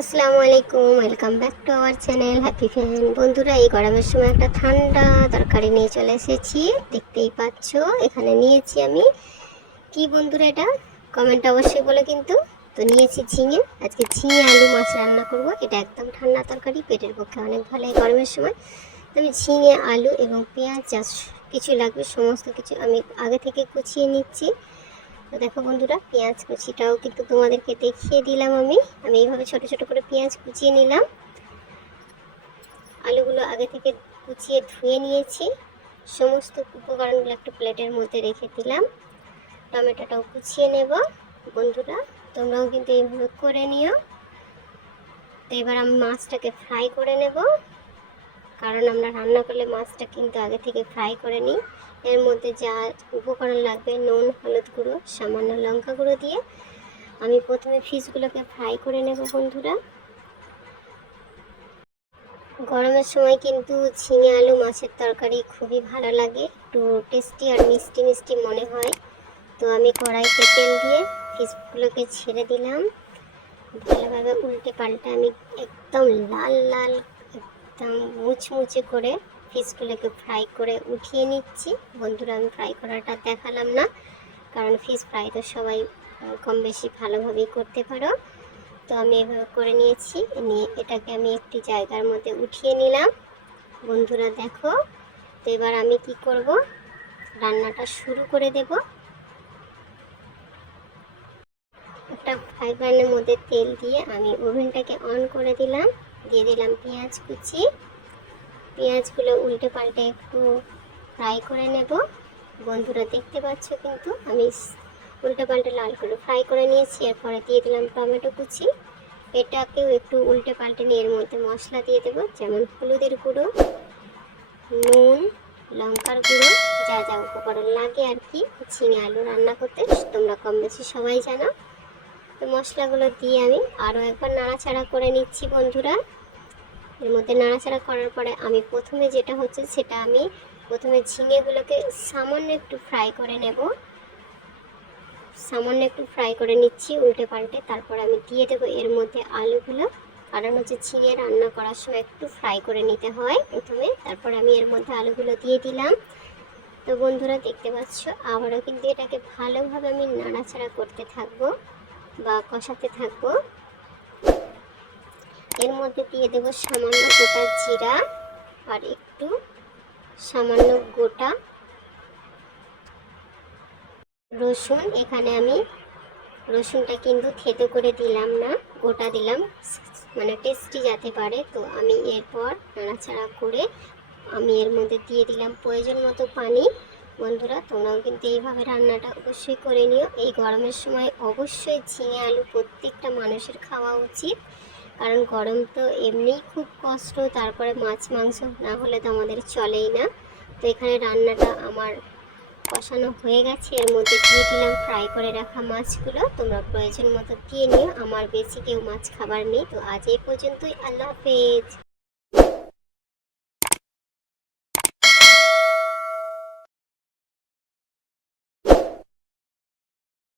আসসালামু আলাইকুম, welcome back to our channel happy fan. বন্ধুরা, এই গরমের সময় একটা ঠান্ডা তরকারি নিয়ে চলে এসেছি। দেখতেই পাচ্ছ এখানে নিয়েছি আমি। কি বন্ধুরা, এটা কমেন্টে অবশ্যই বলে কিন্তু। তো নিয়েছি ঝিঙে। আজকে ঝিঙে আলু মাছ রান্না করব। এটা একদম ঠান্ডা তরকারি, পেটের পক্ষে অনেক ভালো এই গরমের সময়। তো আমি ঝিঙে, আলু এবং পেঁয়াজ যা কিছু লাগবে সমস্ত কিছু আমি আগে থেকে কুচিয়ে নিচ্ছি। তো দেখো বন্ধুরা, পেঁয়াজ কুচিটাও কিন্তু তোমাদেরকে দেখিয়ে দিলাম। আমি এইভাবে ছোট ছোট করে পেঁয়াজ কুচিয়ে নিলাম। আলুগুলো আগে থেকে কুচিয়ে ধুয়ে নিয়েছি। সমস্ত উপকরণগুলো একটা প্লেটের মধ্যে রেখে দিলাম। টমেটোটাও কুচিয়ে নেব। বন্ধুরা, তোমরাও কিন্তু এইভাবে করে নিও। তো এবার আমি মাছটাকে ফ্রাই করে নেব, কারণ আমরা রান্না করলে মাছটা কিন্তু আগে থেকে ফ্রাই করে নিই। এর মধ্যে যা উপকরণ লাগবে, নুন, হলুদ গুঁড়ো, সামান্য লঙ্কা গুঁড়ো দিয়ে আমি প্রথমে ফিশগুলোকে ফ্রাই করে নেব। বন্ধুরা, গরমের সময় কিন্তু ঝিঙে আলু মাছের তরকারি খুবই ভালো লাগে, একটু টেস্টি আর মিষ্টি মিষ্টি মনে হয়। তো আমি কড়াইতে তেল দিয়ে ফিশগুলোকে ছেড়ে দিলাম। ভালোভাবে উল্টে পাল্টে আমি একদম লাল লাল, একদম মুচমুচে করে ফিশগুলোকে ফ্রাই করে উঠিয়ে নিচ্ছি। বন্ধুরা, আমি ফ্রাই করাটা দেখালাম না, কারণ ফিশ ফ্রাই তো সবাই কম বেশি ভালোভাবেই করতে পারো। তো আমি এভাবে করে নিয়েছি, নিয়ে এটাকে আমি একটি জায়গার মধ্যে উঠিয়ে নিলাম। বন্ধুরা দেখো, তো এবার আমি কি করব, রান্নাটা শুরু করে দেব। একটা ফ্রাই প্যানের মধ্যে তেল দিয়ে আমি ওভেনটাকে অন করে দিলাম। দিয়ে দিলাম পেঁয়াজ কুচি। পেঁয়াজগুলো উল্টে পাল্টে একটু ফ্রাই করে নেব। বন্ধুরা দেখতে পাচ্ছ কিন্তু আমি উল্টে পাল্টে লাল করে ফ্রাই করে নিয়েছি। এরপরে দিয়ে দিলাম টমেটো কুচি। এটাকেও একটু উল্টে পাল্টে নিয়ে এর মধ্যে মশলা দিয়ে দেবো, যেমন হলুদের গুঁড়ো, নুন, লঙ্কার গুঁড়ো, যা যা উপকরণ লাগে আর কি ঝিঙে আলু রান্না করতে, তোমরা কম বেশি সবাই জানো। তো মশলাগুলো দিয়ে আমি আরও একবার নাড়াচাড়া করে নিচ্ছি। বন্ধুরা, এর মধ্যে নাড়াচাড়া করার পরে আমি প্রথমে যেটা হচ্ছে সেটা আমি প্রথমে ঝিঙেগুলোকে সামান্য একটু ফ্রাই করে নেব। সামান্য একটু ফ্রাই করে নিচ্ছি উল্টে পাল্টে। তারপর আমি দিয়ে দেবো এর মধ্যে আলুগুলো, কারণ হচ্ছে ঝিঙে রান্না করার সময় একটু ফ্রাই করে নিতে হয় প্রথমে। তারপর আমি এর মধ্যে আলুগুলো দিয়ে দিলাম। তো বন্ধুরা দেখতে পাচ্ছ, আবারও কিন্তু এটাকে ভালোভাবে আমি নাড়াচাড়া করতে থাকবো বা কষাতে থাকবো। এর মধ্যে দিয়ে দেবো সামান্য গোটা জিরা আর একটু সামান্য গোটা রসুন। এখানে আমি রসুনটা কিন্তু থেতো করে দিলাম না, গোটা দিলাম, মানে টেস্টি যাতে পারে। তো আমি এরপর নাড়াচাড়া করে আমি এর মধ্যে দিয়ে দিলাম প্রয়োজন মতো পানি। বন্ধুরা, তোমরাও কিন্তু এইভাবে রান্নাটা অবশ্যই করে নিও। এই গরমের সময় অবশ্যই ঝিঙে আলু প্রত্যেকটা মানুষের খাওয়া উচিত, কারণ গরম তো এমনিই খুব কষ্ট, তারপরে মাছ মাংস না হলে তো আমাদের চলেই না। তো এখানে রান্নাটা আমার কষানো হয়ে গেছে। এর মধ্যে দিয়ে দিলাম ফ্রাই করে রাখা মাছগুলো। তোমরা প্রয়োজন মতো দিয়ে নিও, আমার বেশি কেউ মাছ খাবার নেই। তো আজ এই পর্যন্তই, আল্লাহ হাফেজ।